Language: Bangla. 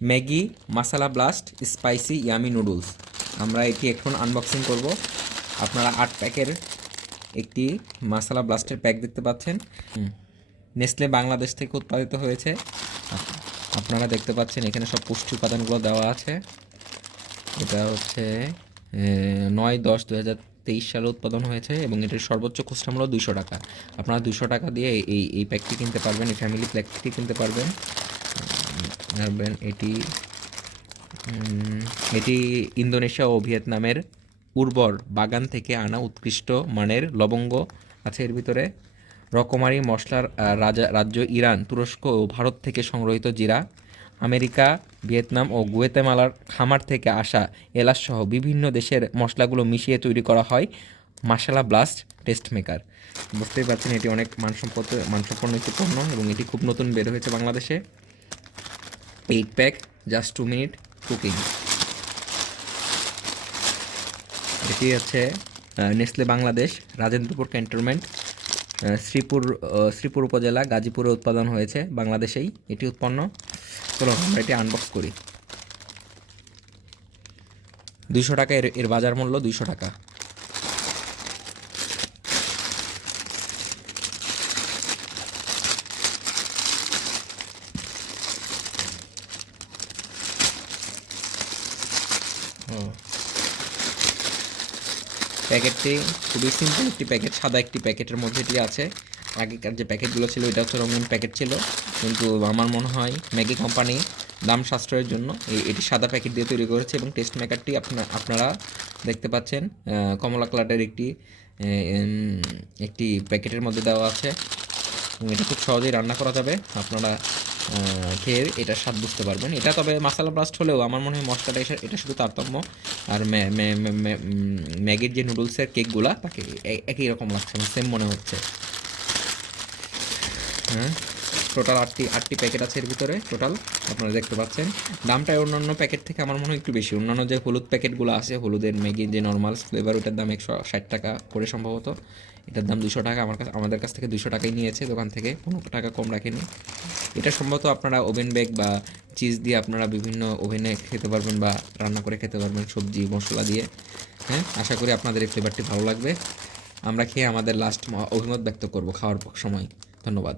ম্যাগি মাসালা ব্লাস্ট স্পাইসি ইয়ামি নুডলস। আমরা এটি এখন আনবক্সিং করব। আপনারা 8 প্যাকের একটি মাসালা ব্লাস্টের প্যাক দেখতে পাচ্ছেন। নেসলে বাংলাদেশ থেকে উৎপাদিত হয়েছে। আপনারা দেখতে পাচ্ছেন এখানে সব পুষ্টি উপাদানগুলো দেওয়া আছে। এটা হচ্ছে 9/10/2023 সালে উৎপাদন হয়েছে এবং এটির সর্বোচ্চ খুচরা মূল্য 200 টাকা। আপনারা 200 টাকা দিয়ে এই প্যাকটি কিনতে পারবেন, এই ফ্যামিলি প্যাকটি কিনতে পারবেন। এটি ইন্দোনেশিয়া ও ভিয়েতনামের উর্বর বাগান থেকে আনা উৎকৃষ্ট মানের লবঙ্গ আছে এর ভিতরে। রকমারি মশলার রাজ্য ইরান, তুরস্ক ও ভারত থেকে সংগ্রহিত জিরা, আমেরিকা, ভিয়েতনাম ও গুয়েতেমালার খামার থেকে আসা এলাচ সহ বিভিন্ন দেশের মশলাগুলো মিশিয়ে তৈরি করা হয় মাসালা ব্লাস্ট টেস্ট মেকার। বুঝতেই পারছেন এটি অনেক মানসম্পন্ন একটি পণ্য এবং এটি খুব নতুন বের হয়েছে বাংলাদেশে। 8 প্যাক, জাস্ট 2 মিনিট কুকিং। এটি হচ্ছে নেসলে বাংলাদেশ, রাজেন্দ্রপুর ক্যান্টনমেন্ট, শ্রীপুর উপজেলা, গাজীপুরে উৎপাদন হয়েছে, বাংলাদেশেই এটি উৎপন্ন। চলো আমরা এটি আনবক্স করি। 200 টাকা এর বাজার মূল্য 200 টাকা। প্যাকেটটি খুবই সিম্পল একটি প্যাকেট, সাদা একটি প্যাকেটের মধ্যে এটি আছে। আগেকার যে প্যাকেটগুলো ছিল এটা হচ্ছে রঙিন প্যাকেট ছিল, কিন্তু আমার মনে হয় ম্যাগি কোম্পানি দাম সাশ্রয়ের জন্য এটি সাদা প্যাকেট দিয়ে তৈরি করেছে। এবং টেস্ট মেকারটি আপনারা দেখতে পাচ্ছেন কমলা কালারের একটি প্যাকেটের মধ্যে দেওয়া আছে এবং এটা খুব সহজেই রান্না করা যাবে। আপনারা খেয়ে এটার স্বাদ বুঝতে পারবেন। এটা তবে মাসালা ব্লাস্ট হলেও আমার মনে হয় মশলাটা এটা শুধু তারতম্য। আর ম্যাগির যে নুডলসের কেকগুলা তাকে একই রকম লাগছে, সেম মনে হচ্ছে। হ্যাঁ, টোটাল 8টি প্যাকেট আছে এর ভিতরে টোটাল, আপনারা দেখতে পাচ্ছেন। দামটা অন্যান্য প্যাকেট থেকে আমার মনে হয় একটু বেশি। অন্যান্য যে হলুদ প্যাকেটগুলো আছে, হলুদের ম্যাগির যে নর্মাল ফ্লেভার, ওটার দাম 160 টাকা করে সম্ভবত। এটার দাম 200 টাকা। আমাদের কাছ থেকে 200 টাকাই নিয়েছে দোকান থেকে, কোনো টাকা কম রাখেনি। এটা সম্ভবত আপনারা ওভেন বেক বা চিজ দিয়ে আপনারা বিভিন্ন ওভেনে খেতে পারবেন বা রান্না করে খেতে পারবেন সবজি মশলা দিয়ে। হ্যাঁ, আশা করি আপনাদের এই ফ্লেভারটি ভালো লাগবে। আমরা খেয়ে আমাদের লাস্ট অভিমত ব্যক্ত করব খাওয়ার সময়। ধন্যবাদ।